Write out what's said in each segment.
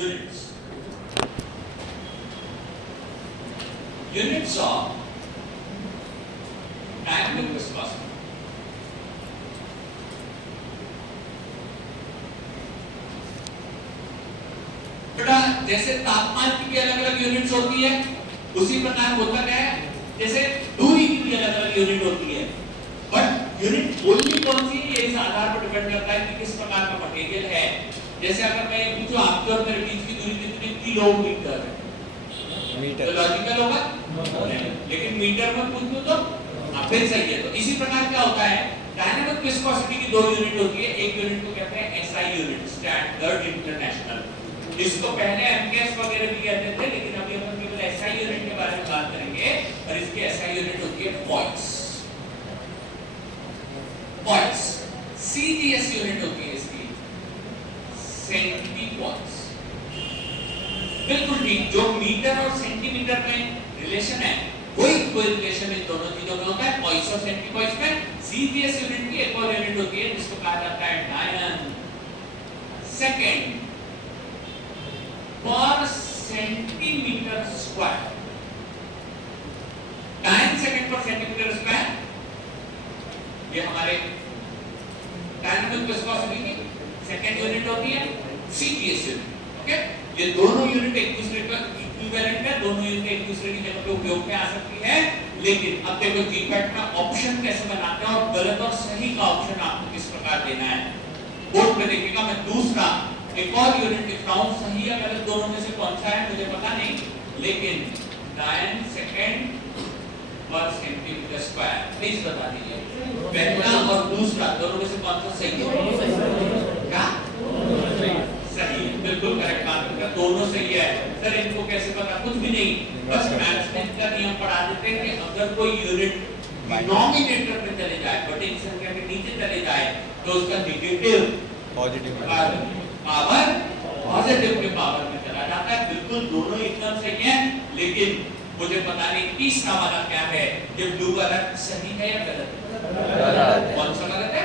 units. Units of dynamic viscosity. बेटा जैसे तापमान की भी अलग अलग यूनिट्स होती है, उसी प्रकार होता क्या है, जैसे दूरी की भी अलग अलग यूनिट होती है, बट यूनिट बोलनी कौन सी है ये इस आधार पर डिपेंड करता है कि किस प्रकार का मटेरियल है। जैसे अगर मैं पूछूं आपके और मेरे बीच की दूरी कितनी किलोमीटर है, तो लॉजिकल होगा, लेकिन मीटर में पूछूं तो फिर सही है। तो इसी प्रकार क्या होता है, डायनामिक विस्कोसिटी की दो यूनिट होती है, एक यूनिट को कहते हैं एसआई यूनिट, स्टैंडर्ड इंटरनेशनल, इसको पहले एमकेएस वगैरह भी कहते थे, लेकिन अभी अपन केवल एसआई यूनिट के बारे में बात करेंगे, और इसकी एसआई यूनिट होती है पॉइंट्स। पॉइंट्स सीजीएस यूनिट होती है इसकी सेंटीपॉइंट्स। बिल्कुल ठीक, जो मीटर और सेंटीमीटर में रिलेशन है वही कोई रिलेशन इन दोनों चीजों में होता है, पॉइंट्स और सेंटीपॉइंट्स में। सीजीएस यूनिट की एक और यूनिट होती है जिसको कहा जाता है डायन सेकेंड पर सेंटीमीटर स्क्वायर। डायन सेकेंड पर सेंटीमीटर स्क्वायर ये हमारे डायनामिक विस्कोसिटी की सेकेंड यूनिट होती है, सीजीएस यूनिट। ओके, ये दोनों यूनिट एक दूसरे का इक्विवेलेंट है, दोनों यूनिट एक दूसरे की जगह पे उपयोग में आ सकती है। लेकिन अब देखो जीपैट में ऑप्शन कैसे बनाते हैं और गलत और सही का ऑप्शन आपको किस प्रकार देना है। बोर्ड पे देखिएगा, मैं दूसरा एक और यूनिट लिखता हूं, सही या गलत दोनों में से कौन सा है मुझे पता नहीं, लेकिन डायन सेकेंड पर सेंटीमीटर स्क्वायर, प्लीज बता दीजिए पहला और दूसरा दोनों में से कौन सा सही है? क्या सही है, बिल्कुल करेक्ट बात है, दोनों सही है। सर इनको कैसे पता? कुछ भी नहीं, बस मैनेजमेंट का नियम पढ़ा देते हैं कि अगर कोई यूनिट डिनोमिनेटर में चले जाए, बड़ी संख्या के नीचे चले जाए, तो उसका नेगेटिव पॉजिटिव पावर पॉजिटिव के पावर में चला जाता है। बिल्कुल दोनों एकदम सही है, लेकिन मुझे पता नहीं तीसरा वाला क्या है, ये ब्लू वाला सही है या गलत है? कौन सा गलत है?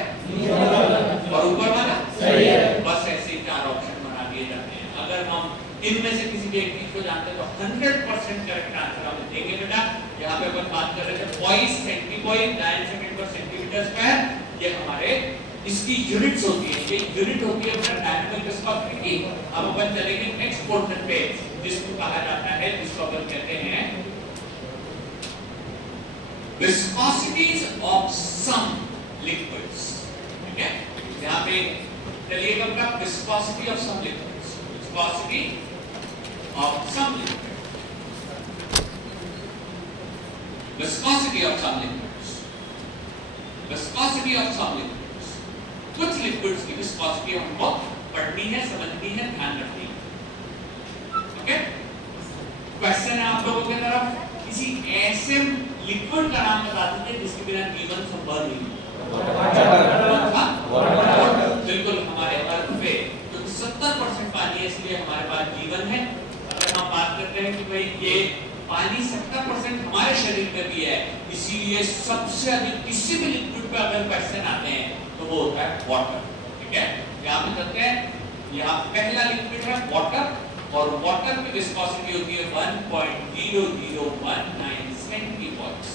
और ऊपर वाला सही है। बस ऐसे चार ऑप्शन बना दिए जाते हैं। अगर हम इनमें से किसी भी एक चीज को जानते हैं तो 100% करेक्ट आंसर हम देंगे। बेटा यहाँ पे अपन बात कर रहे थे पॉइंट, सेंटीपॉइंट, डायन सेकेंड पर सेंटीमीटर स्क्वायर, ये हमारे इसकी यूनिट्स होती है, ये यूनिट होती है अपना डायनामिक विस्कोसिटी की। अब अपन चलेंगे नेक्स्ट पोर्शन पे, जिसको कहा जाता है, जिसको अपन कहते हैं viscosities of some liquids। ठीक है, यहाँ पे चलिएगा अपना viscosity of some liquids, viscosity of some liquids, viscosity of some liquids, viscosity of some liquids। कुछ लिक्विड्स की विस्कोसिटी हमको पढ़नी है, समझनी है, ध्यान रखनी है। ओके, क्वेश्चन है आप लोगों की तरफ, किसी ऐसे लिक्विड का नाम बता दीजिए जिसके बिना जीवन संभव नहीं है। बिल्कुल, हमारे अर्थ पे तो 70% पानी है, इसलिए हमारे पास जीवन है। अगर हम बात करते हैं कि भाई ये पानी 70% हमारे शरीर में भी है, इसीलिए सबसे अधिक किसी भी लिक्विड पे अगर क्वेश्चन आते हैं तो वो होता है वाटर। ठीक है, यहाँ पे चलते हैं, यहाँ पहला लिक्विड है वाटर, और वाटर की विस्कोसिटी होती है 1.0019 सेंटीपॉइंट्स।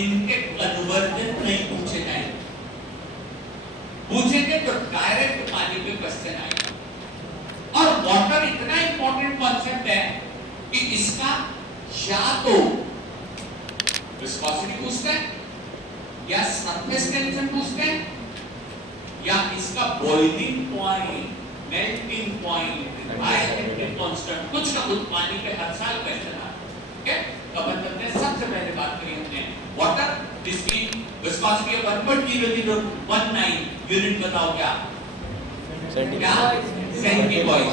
इनके कन्वर्जन नहीं पूछे जाएंगे, पूछेंगे तो डायरेक्ट पानी पे क्वेश्चन आएगा। और वाटर इतना इंपॉर्टेंट कॉन्सेप्ट है कि इसका या तो विस्कोसिटी पूछते हैं, या सरफेस टेंशन पूछते हैं, या इसका boiling point, melting point, isotopic constant, कुछ ना कुछ पानी पे हर साल क्वेश्चन आता है। ठीक है, तो अपन चलते हैं, सबसे पहले बात करी हमने वाटर, जिसकी विस्कोसिटी है 1.0019 यूनिट, बताओ क्या? सेंटीपॉइंट्स।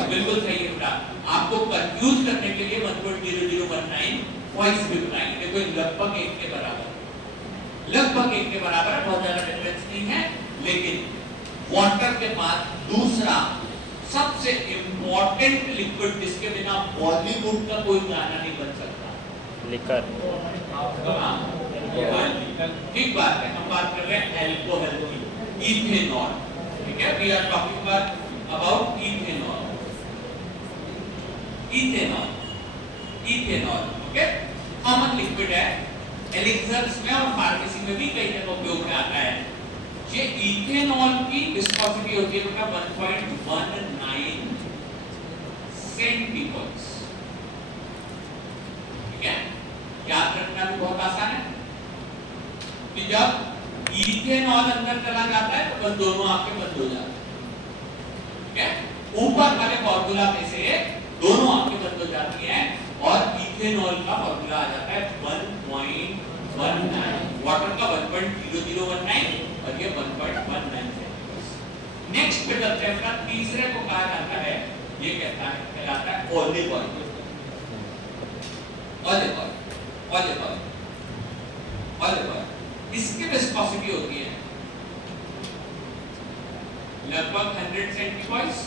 बिल्कुल सही है बेटा, आपको कंफ्यूज करने के लिए 1.0019 पॉइंट्स भी बनाएंगे। देखो लगभग 1 के बराबर, लगभग 1 के बराबर है, बहुत ज्यादा डिफरेंस नहीं है। लेकिन वाटर के बाद दूसरा सबसे इंपॉर्टेंट लिक्विड जिसके बिना बॉलीवुड का कोई गाना नहीं बन सकता, लिकर। ठीक बात है, हम बात कर रहे हैं अल्कोहल की, इथेनॉल। ठीक है, we are talking about ethanol, ethanol, ethanol, okay, common liquid है, एलिक्सर्स में और फार्मेसी में भी कई जगह उपयोग में आता है। ये इथेनॉल की विस्कोसिटी होती है बेटा 1.19 सेंटीपोल्स, ठीक है, याद रखना भी बहुत आसान है कि जब इथेनॉल अंदर चला जाता है तो बस दोनों आपके बंद हो जाते हैं, ठीक है, ऊपर वाले फॉर्मूला में से दोनों आपके बंद हो जाती हैं और इथेनॉल का फॉर्मूला आ जाता है 1.19, वाटर का 1.0019 और ये 1.19 है। नेक्स्ट पे चलते हैं, तीसरे को कहा जाता है, ये कहलाता है olive oil, olive oil, olive oil, olive oil. इसकी विस्कोसिटी होती है लगभग 100 सेंटीपोल्स।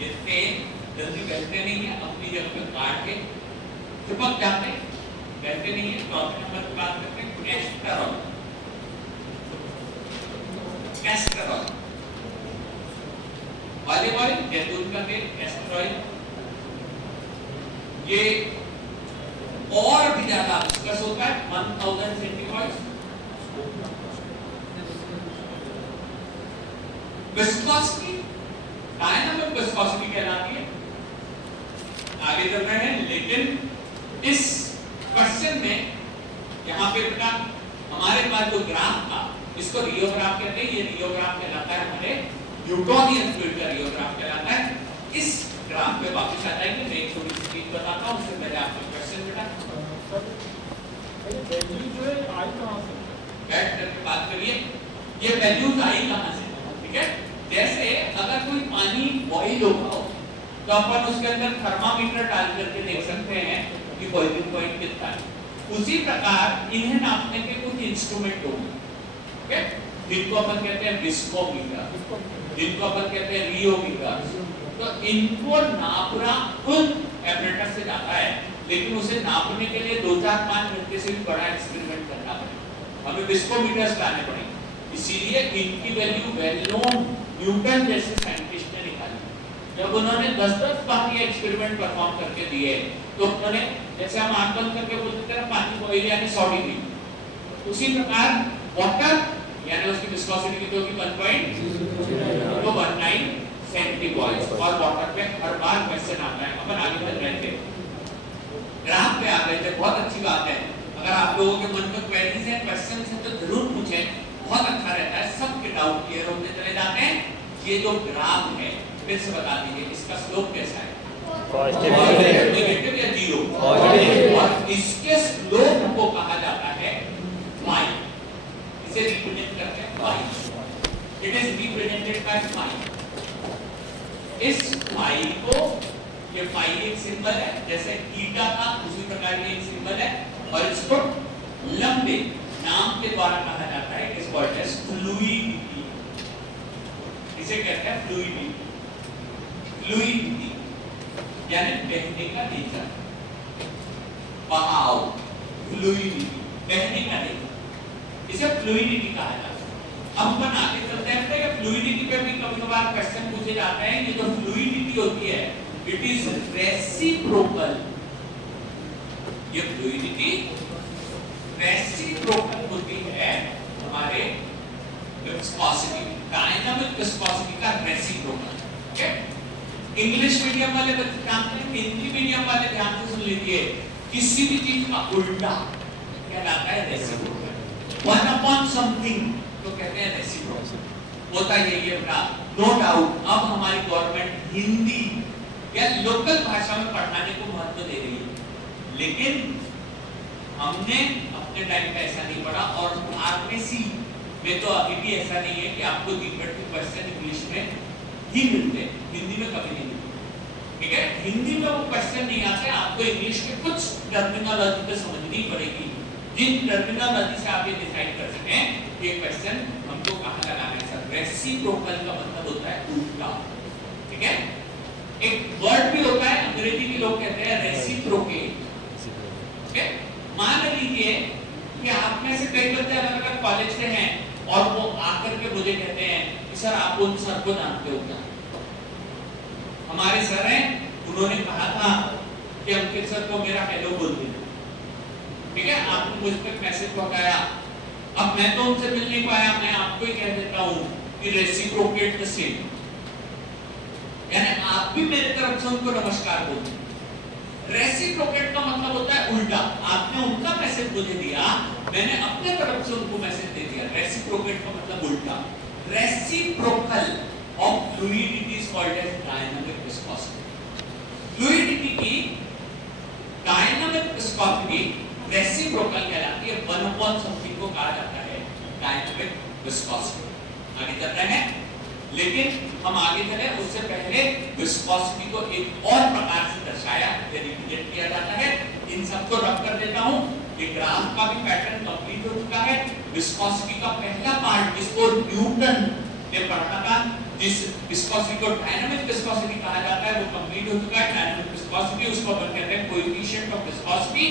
ये तेल जल्दी बहते नहीं है, अपनी जगह पे काट के चिपक जाते हैं, बहते नहीं है। चौथे नंबर की बात करते हैं castor oil, castor oil, olive oil, जैतून का तेल, कैस्टर ऑयल, ये और भी ज्यादा विस्कस होता है 1000 सेंटीपोल्स। विस्कोसिटी डायनामिक विस्कोसिटी कहलाती है। आगे चल रहे हैं, लेकिन इस क्वेश्चन में यहाँ पे बेटा हमारे पास जो ग्राफ था इसको रियोग्राफ कहते हैं। ये रियोग्राफ कहलाता है, हमारे न्यूटोनियन फ्लूइड का रियोग्राफ कहलाता है। इस ग्राफ पे वापस आ जाएंगे, मैं एक थोड़ी सी चीज बताता हूँ, उससे पहले आपका क्वेश्चन बेटा वैल्यू जो है आई कहाँ से, बैठ करके बात करिए, ये वैल्यूज आई कहाँ से, ठीक है। जैसे अगर कोई पानी बॉइल होगा हो तो अपन उसके अंदर थर्मामीटर डाल करके देख सकते हैं कि बॉइलिंग पॉइंट कितना है। उसी प्रकार इन्हें नापने के कुछ इंस्ट्रूमेंट होंगे, ठीक है, जिनको अपन कहते हैं विस्कोमीटर, जिनको अपन कहते हैं रियोमीटर। तो इनको नापना कुल एपरेटस से जाता है, लेकिन उसे नापने के लिए 2-4-5 घंटे से भी बड़ा एक्सपेरिमेंट करना पड़ेगा, हमें विस्कोमीटर्स लाने पड़ेंगे। इसीलिए इनकी वैल्यू वेल नोन न्यूटन जैसे साइंटिस्ट ने निकाली। जब उन्होंने 10-10 बार ये एक्सपेरिमेंट परफॉर्म करके दिए तो उन्होंने, जैसे हम आंख बंद करके बोलते हैं पानी बॉइल यानी 100 डिग्री, उसी प्रकार वाटर यानी उसकी विस्कोसिटी कितनी होगी 1.19 सेंटीपोल्स। और वाटर पे हर बार क्वेश्चन आता है, अपन आगे बढ़ रहे थे, ग्राफ पे आ गए थे, बहुत अच्छी बात है। अगर आप लोगों के मन में क्वेरीज है, क्वेश्चन है तो जरूर पूछें, बहुत अच्छा रहता है, सबके डाउट क्लियर होते चले जाते हैं। ये जो ग्राफ है फिर से बता दीजिए, इसका स्लोप कैसा है, पॉजिटिव, नेगेटिव या जीरो, पॉजिटिव, और इसके स्लोप को कहा जाता है y, इसे रिप्रेजेंट करते हैं y, it is represented by y। इस y को, ये y एक सिंबल है, जैसे थीटा था उसी प्रकार ये एक सिंबल है, और इसको लंबे नाम के द्वारा कहा जाता है, it is called as fluidity, इसे कहते हैं फ्लूइडिटी, फ्लूइडिटी यानी बहने का नेचर, बहाव, फ्लूइडिटी, बहने का नेचर, इसे फ्लूइडिटी कहा जाता है। अब अपन आगे चलते हैं कि फ्लूइडिटी पे भी कभी-कभार क्वेश्चन पूछे जाते हैं। ये जो फ्लूइडिटी होती है इट इज रेसिप्रोकल, ये फ्लूइडिटी रेसिप्रोकल होती है हमारे विस्कोसिटी, डायनामिक विस्कोसिटी का रेसिप्रोकल, ओके। इंग्लिश मीडियम वाले बच्चे जानते हैं, हिंदी मीडियम वाले ध्यान से सुन लीजिए, किसी भी चीज का उल्टा कहलाता है रेसिप्रोकल। वन अपॉन समथिंग तो कहते हैं रेसिप्रोकल, होता यही है बेटा, नो डाउट। अब हमारी गवर्नमेंट हिंदी या लोकल भाषा में पढ़ाने को महत्व दे रही है, लेकिन हमने अपने टाइम पे ऐसा नहीं पढ़ा, और फार्मेसी में तो अभी भी ऐसा नहीं है कि आपको जीपीएट के क्वेश्चन इंग्लिश में ही मिलते हैं, हिंदी में कभी नहीं मिलते, ठीक है। हिंदी में वो क्वेश्चन नहीं आते, आपको इंग्लिश में कुछ टर्मिनोलॉजी तो समझनी पड़ेगी, जिन टर्मिनोलॉजी से आप ये डिसाइड कर सकें कि क्वेश्चन हमको कहाँ लगाना है। सर रेसिप्रोकल का मतलब होता है उल्टा, ठीक है। एक वर्ड भी होता है, अंग्रेजी के लोग कहते हैं रेसिप्रोकेट, ठीक है। मान लीजिए कि आप में से कई बच्चे अलग अलग कॉलेज से हैं और वो आकर के मुझे कहते हैं कि सर आप उन सर को जानते हो क्या? हमारे सर हैं, उन्होंने कहा था कि अंकित सर को मेरा हेलो बोल देना, ठीक है? आपने मुझ तक मैसेज पहुंचाया, अब मैं तो उनसे मिल नहीं पाया, मैं आपको ही कह देता हूं कि रेसिप्रोकेट द सेम, यानी आप भी मेरे तरफ से उनको नमस्कार बोल। रेसिप्रोकेट का मतलब होता है उल्टा, आपने उनका मैसेज मुझे दिया, मैंने अपने तरफ से उनको मैसेज दे दिया। रेसिप्रोकेट का मतलब उल्टा। Reciprocal of fluidity is called as dynamic viscosity. Fluidity की डायनामिक विस्कोसिटी रेसिप्रोकल कहलाती है, 1/something को कहा जाता है डायनामिक विस्कोसिटी। आगे चल रहे हैं, लेकिन हम आगे चले उससे पहले विस्कोसिटी को एक और प्रकार से दर्शाया या रिप्रेजेंट किया जाता है। इन सबको रब कर देता हूं, ये ग्राफ का भी पैटर्न कंप्लीट हो चुका है। विस्कोसिटी का पहला पार्ट जिसको न्यूटन ने पढ़ा था, जिस विस्कोसिटी को डायनामिक विस्कोसिटी कहा जाता है, वो कंप्लीट हो चुका है। डायनामिक विस्कोसिटी उसको अपन कहते हैं कोएफिशिएंट ऑफ विस्कोसिटी।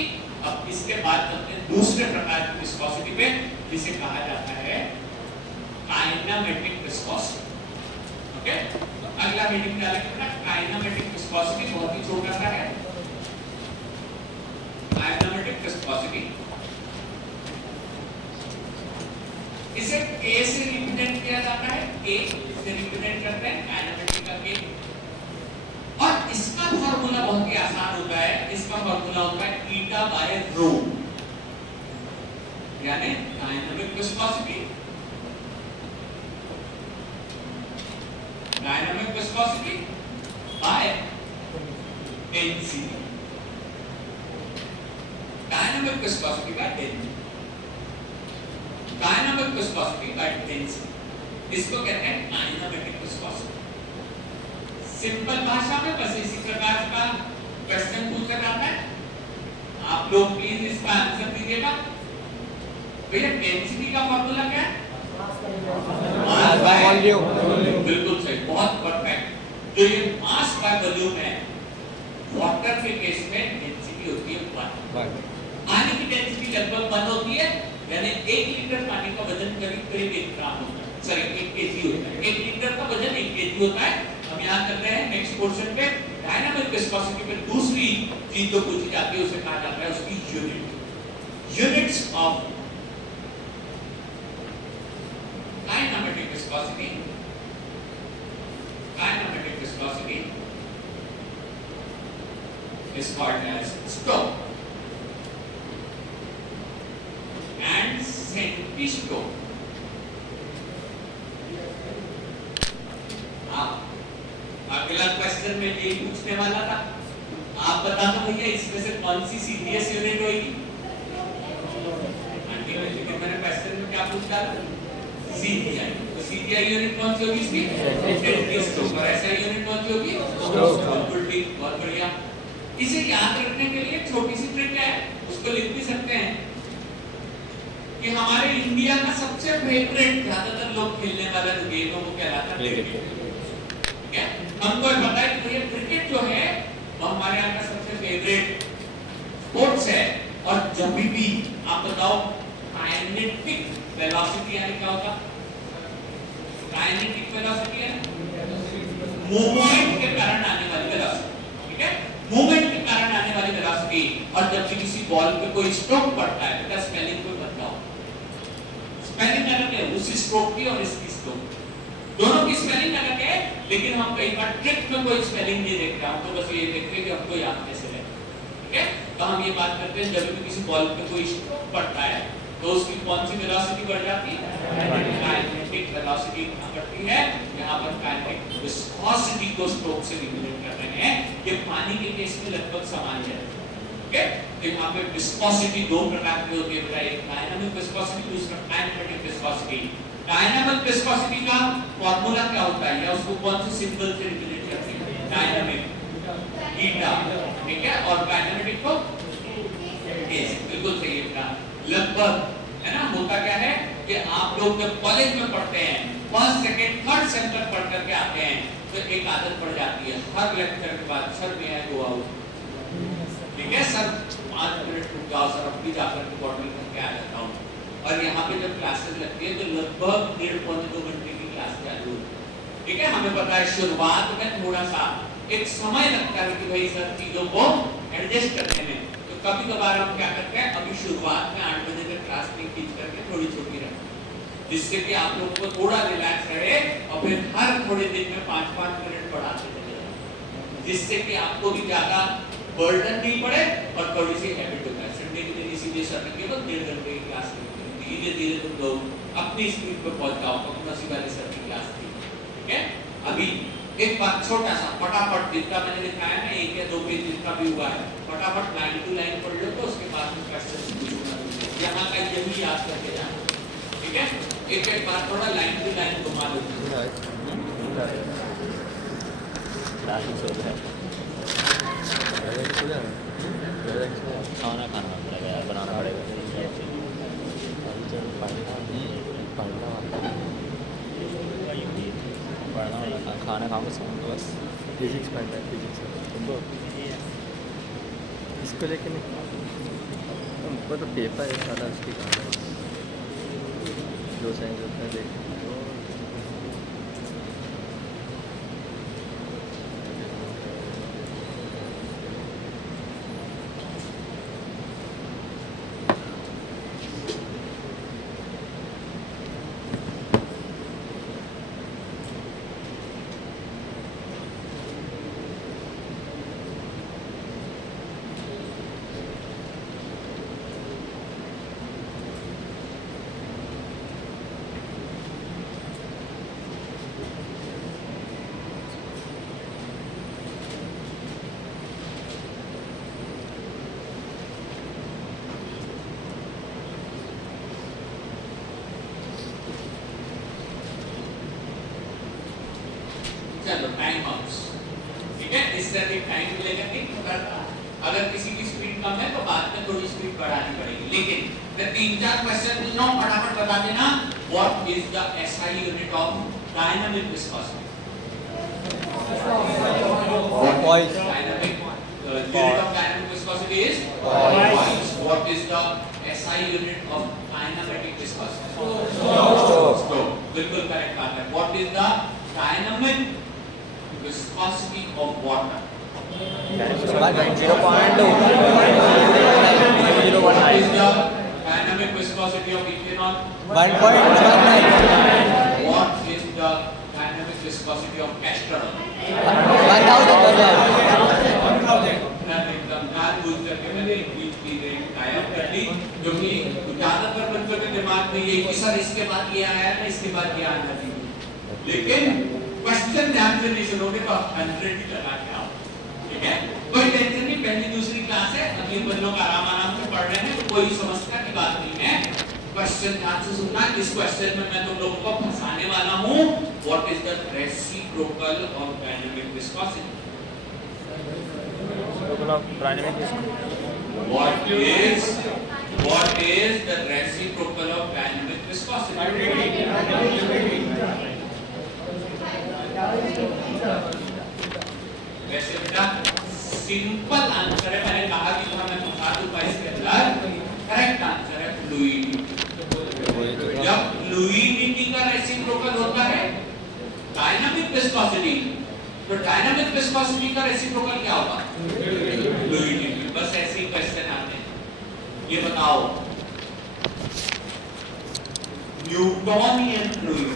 अब इसके बाद चलते हैं दूसरे प्रकार की विस्कोसिटी पे, जिसे कहा जाता है काइनेमेटिक विस्कोसिटी। ओके, अगला हेडिंग डालेंगे ना, काइनेमेटिक विस्कोसिटी, बहुत ही छोटा सा है। काइनेमेटिक विस्कोसिटी इसे K से रिप्रेजेंट किया जाता है, K से रिप्रेजेंट करते हैं काइनेमेटिक का K, और इसका फार्मूला बहुत ही आसान होता है। इसका फार्मूला होता है ईटा बाय रो, यानी dynamic viscosity, dynamic viscosity by density, dynamic viscosity by density, dynamic viscosity by density, इसको कहते हैं काइनेमेटिक विस्कोसिटी। सिंपल भाषा में बस इसी प्रकार का क्वेश्चन पूछा जाता है, आप लोग प्लीज इसका आंसर दीजिएगा। भैया डेंसिटी का फार्मूला क्या है? Mass by volume. बिल्कुल सही, बहुत परफेक्ट। जो ये मास बाय वॉल्यूम है, वाटर के केस में डेंसिटी होती है 1। पानी की डेंसिटी लगभग 1 होती है, यानी 1 लीटर पानी का वजन करीब 1 ग्राम होता है, सॉरी 1 केजी होता है। 1 लीटर का वजन 1 केजी होता है। हम यहाँ कर रहे हैं नेक्स्ट पोर्शन पे डायनामिक विस्कोसिटी पे दूसरी चीज जो पूछी जाती है उसे कहा जाता है उसकी unit, units of kinematic viscosity. Kinematic viscosity is called as Stokes and Saint-Stokes। अगला क्वेश्चन में यही पूछने वाला था, आप बता दो भैया इसमें से कौन सी सीटीएस यूनिट होगी? लेकिन मैंने क्वेश्चन में क्या पूछा था? सीटीआई। तो सीटीआई यूनिट कौन सी होगी इसकी? सेंटीस्टोक। और ऐसा यूनिट कौन सी होगी? स्टोक। बिल्कुल ठीक, बहुत बढ़िया। इसे याद रखने के लिए छोटी सी ट्रिक है, उसको लिख भी सकते हैं कि हमारे इंडिया का सबसे फेवरेट ज्यादातर लोग खेलने वाला जो गेम है वो कहलाता है क्रिकेट। हमको पता है कि ये क्रिकेट जो है वो हमारे यहाँ का सबसे फेवरेट स्पोर्ट्स है। और जब भी आप बताओ काइनेटिक वेलोसिटी यानी क्या होता? काइनेटिक वेलोसिटी है मूवमेंट के कारण आने वाली वेलोसिटी, ठीक है? मूवमेंट के कारण आने वाली वेलोसिटी। और जब भी किसी बॉल पे कोई स्ट्रोक पड़ता है, बेटा स्पेलिंग को बदलाओ, स्पेलिंग अलग है उसी स्ट्रोक की और इसकी स्ट्रोक, दोनों की स्पेलिंग अलग है। लेकिन हम कई बार ट्रिक में कोई स्पेलिंग नहीं देखते, हम तो बस ये देखते हैं कि हमको याद कैसे रहे, ठीक है? तो हम ये बात करते हैं जब भी किसी बॉल पे कोई स्ट्रोक पड़ता है तो उसकी कौन सी वेलोसिटी बढ़ जाती है? काइनेटिक वेलोसिटी बढ़ती है। यहाँ पर काइनेटिक विस्कोसिटी को स्ट्रोक से रिप्रेजेंट कर रहे हैं। ये पानी के केस में लगभग समान है, ठीक है? तो यहाँ पे विस्कोसिटी दो प्रकार की होती है, एक डायनामिक विस्कोसिटी, दूसरा काइनेमेटिक विस्कोसिटी। डायनामिक विस्कोसिटी का फार्मूला क्या होता है या उसको कौन से सिंबल से रिप्रेजेंट करते हैं? डायनामिक ईटा, ठीक है? और काइनेमेटिक को एस, बिल्कुल सही है। लगभग है ना, होता क्या है कि आप लोग जब कॉलेज में पढ़ते हैं, फर्स्ट सेकंड थर्ड सेम तक पढ़ करके आते हैं, तो एक आदत पड़ जाती है हर लेक्चर के बाद सर में है गो आउट, ठीक है सर 5 मिनट रुक जाओ सर, अब भी जाकर के बॉटल करके आ जाता हूँ। और यहाँ पे जब क्लासेस लगती है तो लगभग 1.5-2 घंटे की क्लास चालू होती है। ठीक है, हमें पता है शुरुआत में थोड़ा सा एक समय लगता है कि भाई सर चीजों को एडजस्ट करने में, तो कभी कभार हम क्या करते हैं, अभी शुरुआत में 8 बजे तक क्लास नहीं खींच करके थोड़ी छोटी रखते हैं, जिससे कि आप लोगों को थोड़ा रिलैक्स रहे और फिर हर थोड़े दिन में 5-5 मिनट बढ़ाते चले जाओ, जिससे कि आपको भी ज्यादा बर्डन नहीं पड़े और थोड़ी सी हैबिट हो जाए। संडे के दिन इसीलिए सर ने केवल 1.5 घंटे की क्लास ली, धीरे धीरे तुम लोग अपनी स्पीड पर पहुंच जाओ, नसीब वाले सर की क्लास थी। ठीक है, अभी एक बार छोटा सा फटाफट जितना मैंने दिखाया ना, 1 या 2 पेज जितना भी हुआ है, फटाफट लाइन टू लाइन पढ़ लो, तो उसके बाद में क्वेश्चन पूछूंगा, यहाँ का यही याद करके जाना। ठीक है, एक बार थोड़ा लाइन टू लाइन घुमा दो। खाना खाना पड़ेगा यार, बनाना पड़ेगा। पढ़ना होगा, खाना खाऊंगा सोऊंगा बस। फिजिक्स पढ़ना है, फिजिक्स तुमको इसको लेके नहीं, हमको तो पेपर है सारा उसकी कहानी, जो साइंस होता है देख चलो टाइम आउट्स। ठीक है, इस तरह के टाइम मिलेगा नहीं करता, अगर किसी की स्पीड कम है तो बाद में थोड़ी स्पीड बढ़ानी पड़ेगी, लेकिन मैं 3-4 क्वेश्चन पूछ रहा हूं, फटाफट बता देना। What is the SI unit of dynamic viscosity? Poise. Dynamic unit of dynamic viscosity is poise. What is the SI unit of kinematic viscosity? Stroke. बिल्कुल करेक्ट बात है। What is the dynamic viscosity of water? 0.019. What is the dynamic viscosity of ethanol? 1.19. What is the dynamic viscosity of castor oil? 1,000. एकदम जानबूझ करके मैंने एक बीच की rate गायब कर दी, जो कि ज्यादातर बच्चों के दिमाग में ये कि सर इसके बाद ये आया ना, इसके बाद ये आना चाहिए, लेकिन क्वेश्चन ध्यान से नहीं सुनोगे तो आप 100 ही लगा के आओ। ठीक है, कोई टेंशन नहीं, पहली दूसरी क्लास है, अगले बच्चों का आराम से पढ़ रहे हैं, तो कोई समस्या की बात नहीं है। क्वेश्चन ध्यान से सुनना, इस क्वेश्चन में मैं तुम लोगों को फंसाने वाला हूँ। What is the reciprocal of dynamic viscosity? What is the reciprocal of dynamic viscosity? वैसे बेटा सिंपल आंसर है, मैंने कहा कि थोड़ा मैं बता दूंगा इसके अंदर, करेक्ट आंसर है फ्लूइडिटी। जब फ्लूइडिटी का रेसिप्रोकल होता है डायनामिक विस्कोसिटी, तो डायनामिक विस्कोसिटी का रेसिप्रोकल क्या होगा? फ्लूइडिटी। बस ऐसे ही क्वेश्चन आते हैं। ये बताओ न्यूटोनियन फ्लूइड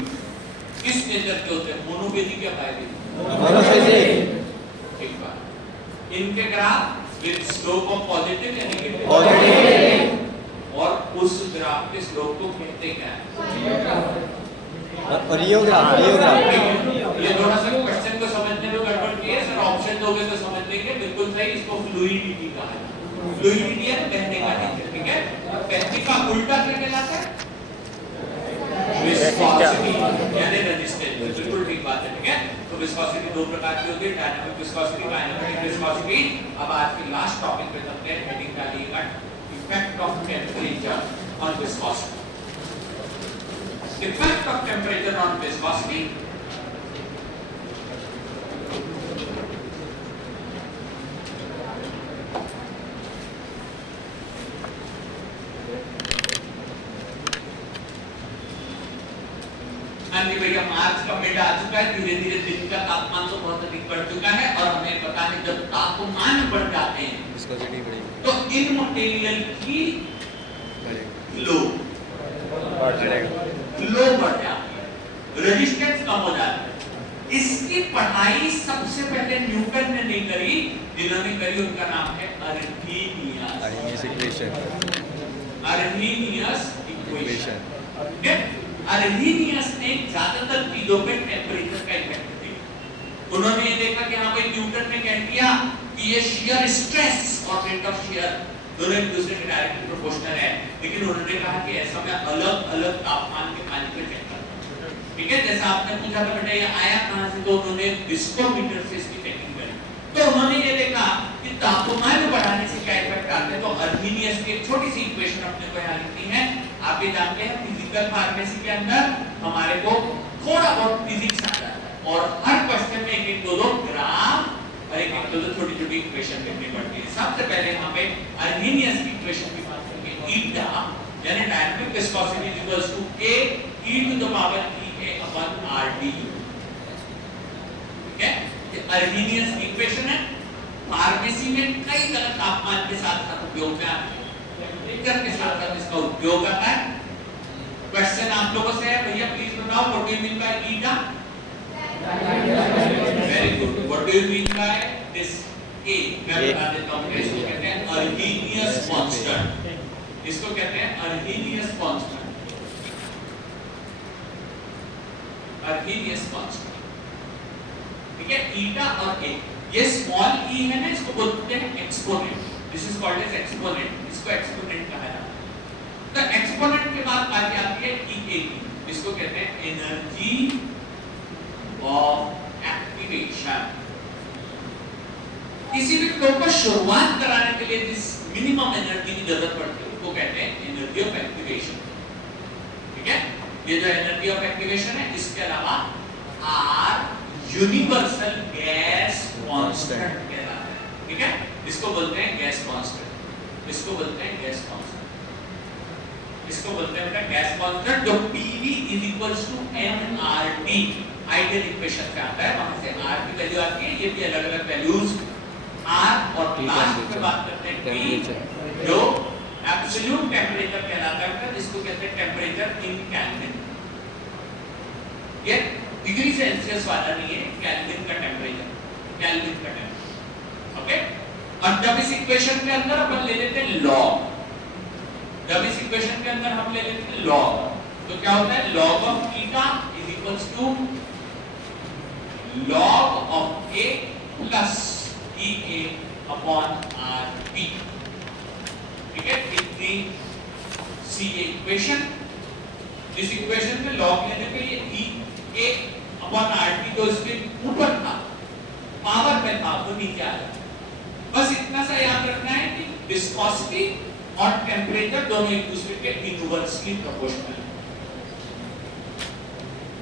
किस नेचर के होते हैं, मोनोबेसिक या बाइबेसिक? मोनोबेसिक। एक बार इनके graph with slope of positive या नेगेटिव? पॉजिटिव। और उस ग्राफ के स्लोप को कहते क्या है? और रियोग्राफ, ये थोड़ा सा क्वेश्चन को समझने में गड़बड़ की है सर, ऑप्शन दोगे तो समझ लेंगे। बिल्कुल सही, इसको फ्लूइडिटी कहा है। फ्लूइडिटी है बहने का नेचर। ठीक है, बहने का उल्टा क्या कहलाता है? विस्कोसिटी यानी रेजिस्टेंस। बिल्कुल ठीक बात है। ठीक है, तो विस्कोसिटी दो प्रकार की होती है, डायनामिक विस्कोसिटी, काइनेमेटिक विस्कोसिटी। अब आज के लास्ट टॉपिक पे चलते हैं, हेडिंग डालिएगा effect of temperature on viscosity. Effect of temperature on viscosity. And the भैया मार्च का मिड आ चुका है, धीरे धीरे दिन का तापमान तो बहुत अधिक बढ़ चुका है और हमें पता है जब तापमान बढ़ जाते हैं विस्कोसिटी बढ़ेगी, तो इन मटेरियल की फ्लो बढ़ेगा, बढ़ जाती है, रेजिस्टेंस कम हो जाता है। इसकी पढ़ाई सबसे पहले न्यूटन ने नहीं करी, जिन्होंने करी उनका नाम है अर्हीनियस। अर्हीनियस इक्वेशन, अर्हीनियस इक्वेशन। अर्हीनियस ने ज्यादातर चीजों पे टेम्परेचर का इफेक्ट देखा। उन्होंने ये देखा कि हाँ भाई न्यूटन ने कह दिया कि ये शियर स्ट्रेस और रेट ऑफ शियर दोनों एक दूसरे के डायरेक्टली प्रोपोर्शनल है, लेकिन उन्होंने कहा कि ऐसा मैं अलग अलग तापमान के पानी पे चेक करता हूं। ठीक है, जैसा आपने पूछा था बेटा ये आया कहां से, तो उन्होंने विस्कोमीटर से इसकी चेकिंग करी। तो उन्होंने ये देखा कि तापमान बढ़ाने से क्या इफेक्ट आता है। तो अर्हीनियस की एक छोटी सी इक्वेशन अपने को यहां लिखनी है। आप ये जानते हैं फिजिकल फार्मेसी के अंदर हमारे को थोड़ा बहुत फिजिक्स आता है और हर क्वेश्चन में एक एक दो ग्राफ और एक दो छोटी छोटी इक्वेशन लिखनी पड़ती है। सबसे पहले यहाँ पे अर्हीनियस की इक्वेशन की बात करेंगे। ईटा यानी dynamic viscosity is equals to k e to the power e a upon RD। ठीक है, ये अर्हीनियस की इक्वेशन है। फार्मेसी में कई तरह तापमान के साथ साथ उपयोग में आती है, टेम्परेचर के साथ साथ इसका उपयोग आता है। क्वेश्चन आप लोगों से है, भैया प्लीज बताओ what do you mean by eta? Very good, what do you mean by this a? मैं बता देता हूं, इसको कहते हैं अर्हीनियस कांस्टेंट। इसको कहते हैं अर्हीनियस कांस्टेंट, अर्हीनियस कांस्टेंट। ठीक है, ईटा और a, ये स्मॉल e है ना, इसको बोलते हैं exponent. This is called as exponent, इसको एक्सपोनेंट कहा जाता है। तो एक्सपोनेंट के बाद बात आती है e a की, इसको कहते हैं एनर्जी ऑफ एक्टिवेशन। किसी भी फ्लो को शुरुआत कराने के लिए जिस मिनिमम एनर्जी की जरूरत पड़ती है उसको कहते हैं एनर्जी ऑफ एक्टिवेशन। ठीक है, ये जो एनर्जी ऑफ एक्टिवेशन है, इसके अलावा R यूनिवर्सल गैस कांस्टेंट कहलाता है। ठीक है, इसको बोलते हैं गैस कांस्टेंट, इसको बोलते हैं गैस कांस्टेंट, इसको बोलते हैं गैस कांस्टेंट, जो PV is equals to nRT ideal equation से आता है। वहां से R की वैल्यू आती है, ये भी अलग अलग वैल्यूज R और लास्ट में बात करते हैं T, जो एब्सोल्यूट टेम्परेचर कहलाता है, जिसको कहते हैं टेम्परेचर इन केल्विन। ये डिग्री सेल्सियस वाला नहीं है, केल्विन का टेम्परेचर, केल्विन का टेम्परेचर। ओके, और जब इस इक्वेशन के अंदर अपन ले लेते हैं लॉग, जब इस इक्वेशन के अंदर हम ले लेते हैं लॉग, तो क्या होता है, log of theta is equals to log of a plus EA upon RT। ठीक है, इतनी सी इक्वेशन, इस इक्वेशन में लॉग लेने पे ये EA अपॉन RT जो इसके ऊपर था, पावर में था, वो नीचे आ जाता। बस इतना सा याद रखना है कि विस्कोसिटी और टेम्परेचर दोनों एक दूसरे के इनवर्सली प्रोपोर्शनल है।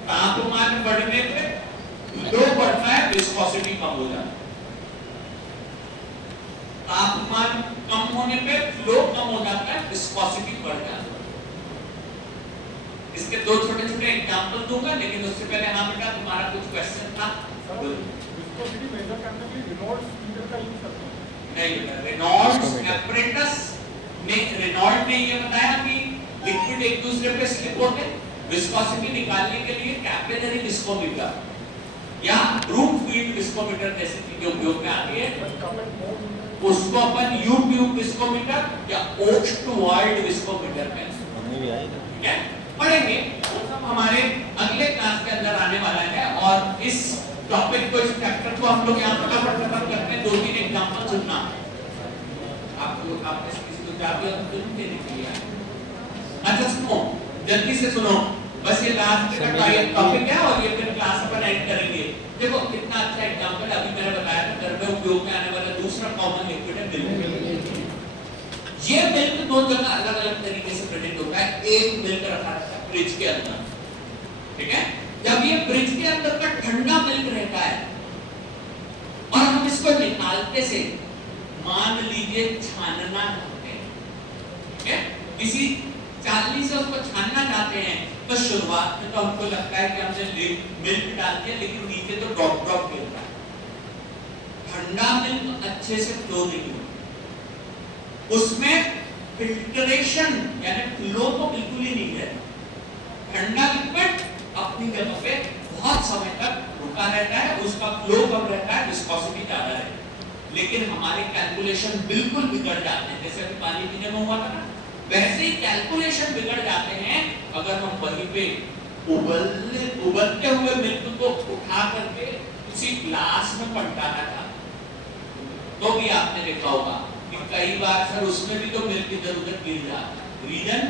तापमान बढ़ने पे फ्लो बढ़ता है, विस्कोसिटी कम हो जाता है। तापमान कम होने पे फ्लो कम हो जाता है, विस्कोसिटी बढ़ जाती है। इसके दो छोटे छोटे एग्जांपल दूंगा, लेकिन उससे पहले हाँ बेटा तुम्हारा कुछ क्वेश्चन था? विस्कोसिटी मेजर करने के लिए रेनॉल्ड्स मीटर का यूज करते हैं। नहीं बेटा, रेनॉल्ड्स एपरेटस में रेनॉल्ड ने ये बताया कि लिक्विड एक दूसरे पे स्लिप होते हैं, विस्कोसिटी निकालने के लिए कैपिलरी विस्कोमीटर या रूट फील्ड विस्कोमीटर जैसी चीजें उपयोग में आती है। उसको अपन यू ट्यूब विस्कोमीटर या ओस्टवार्ड विस्कोमीटर हमें भी आएगा। ठीक है, पढ़ेंगे, वो सब हमारे अगले क्लास के अंदर आने वाला है। और इस टॉपिक को, इस चैप्टर को हम लोग यहाँ फटाफट खत्म करते हैं। 2-3 एग्जांपल सुनना आपको, आपने किसी को जाके देने के लिए। अच्छा सुनो, जल्दी से सुनो, बस ये लास्ट का टॉपिक है और ये फिर क्लास अपन एंड करेंगे। देखो कितना अच्छा एग्जांपल अभी मैंने बताया था, घर में उपयोग में आने वाला दूसरा कॉमन लिक्विड है मिल्क। ये मिल्क दो जगह अलग अलग तरीके से प्रेजेंट होता है। एक मिल्क रखा रहता है फ्रिज के अंदर, ठीक है, जब ये फ्रिज के अंदर का ठंडा मिल्क रहता है और हम इसको निकालते से मान लीजिए छानना चाहते हैं, ठीक है, किसी चालनी से उसको छानना चाहते हैं, तो शुरुआत में तो हमको लगता है कि हमने मिल्क डाल दिया, लेकिन नीचे तो ड्रॉप ड्रॉप गिर रहा है। ठंडा मिल्क अच्छे से फ्लो नहीं होता, उसमें फिल्ट्रेशन यानी फ्लो तो बिल्कुल ही नहीं है। ठंडा लिक्विड अपनी जगह पे बहुत समय तक रुका रहता है, उसका फ्लो कम रहता है, विस्कोसिटी ज्यादा रहती है। लेकिन हमारे कैलकुलेशन बिल्कुल बिगड़ जाते हैं, जैसे अभी पानी पीने में हुआ था ना, वैसे ही कैलकुलेशन बिगड़ जाते हैं अगर हम वहीं पे उबलते हुए मिल्क को उठा करके उसी ग्लास में पलटाना था। तो भी आपने देखा होगा कि कई बार सर उसमें भी तो मिल्क इधर उधर गिर जाता है। रीजन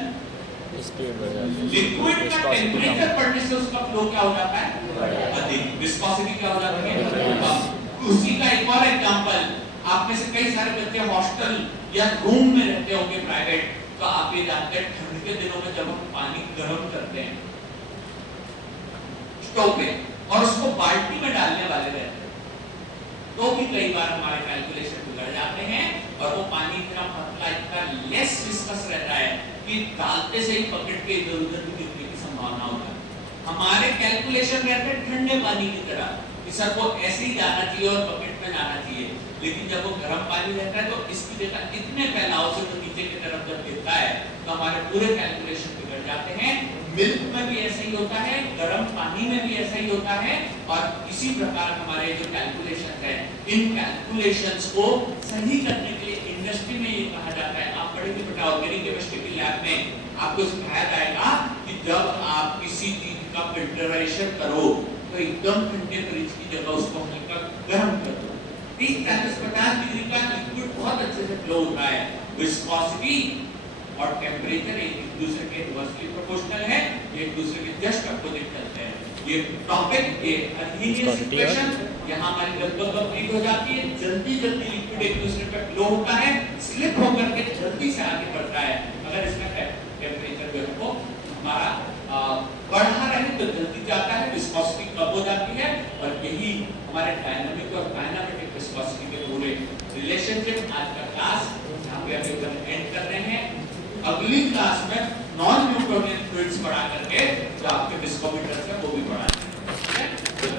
स्पीड बढ़ जाती है, लिक्विड का विस्कोसिटी टेम्परेचर कम। बढ़ने से उसका फ्लो क्या हो जाता है, अधिक। विस्कोसिटी क्या हो जाती है, उसी का एक और एग्जांपल, आप में से कई सारे बच्चे हॉस्टल या रूम में रहते होंगे प्राइवेट, तो आप ये जानते हैं ठंड के दिनों में जब हम पानी गर्म करते हैं स्टोव पे और उसको बाल्टी में डालने वाले रहते हैं, तो भी कई बार हमारे कैलकुलेशन बिगड़ जाते हैं और वो पानी इतना पतला, इतना लेस विस्कस रहता है कि डालते से ही पकड़ के इधर उधर भी गिरने की संभावना होता है। हमारे कैलकुलेशन रहते हैं ठंडे पानी की तरह कि सर वो ऐसे ही जाना चाहिए और बकेट में जाना चाहिए, लेकिन जब वो गर्म पानी रहता है तो इसकी जगह इतने फैलाव से वो नीचे की तरफ जब गिरता है तो हमारे पूरे कैलकुलेशन बिगड़ जाते हैं। मिल्क में भी ऐसा ही होता है, गर्म पानी में भी ऐसा ही होता है, और इसी प्रकार हमारे जो कैलकुलेशन है, इन कैलकुलेशंस को सही करने के लिए इंडस्ट्री में ये कहा जाता है, आप पढ़ेंगे बेटा ऑर्गेनिक केमिस्ट्री की लैब में आपको सिखाया जाएगा कि जब आप किसी चीज का फिल्टरेशन करो तो एकदम ठंडे फ्रिज की जगह उसको हल्का गर्म कर दो। 30-50 डिग्री का लिक्विड बहुत अच्छे से फ्लो होता है। विस्कोसिटी और टेम्परेचर एक दूसरे के इनवर्सली प्रोपोर्शनल है, एक दूसरे के जस्ट अपोजिट चलते हैं। ये टॉपिक ये अर्हीनियस इक्वेशन यहाँ हमारी लगभग कंप्लीट हो जाती है। जल्दी जल्दी लिक्विड एक दूसरे पे फ्लो होता है, स्लिप होकर के जल्दी से आगे बढ़ता है। अगर इसका टेम्परेचर जो है वो हमारा बढ़ा रहे तो जल्दी जाता है, विस्कोसिटी कम हो जाती है, और यही हमारे डायनामिक और काइनेमेटिक विस्कोसिटी के पूरे रिलेशनशिप। आज का क्लास यहाँ पे हम एंड कर रहे हैं। अगली क्लास में नॉन न्यूटोनियन फ्लूइड्स पढ़ा करके जो आपके विस्कोमीटर्स है वो भी पढ़ा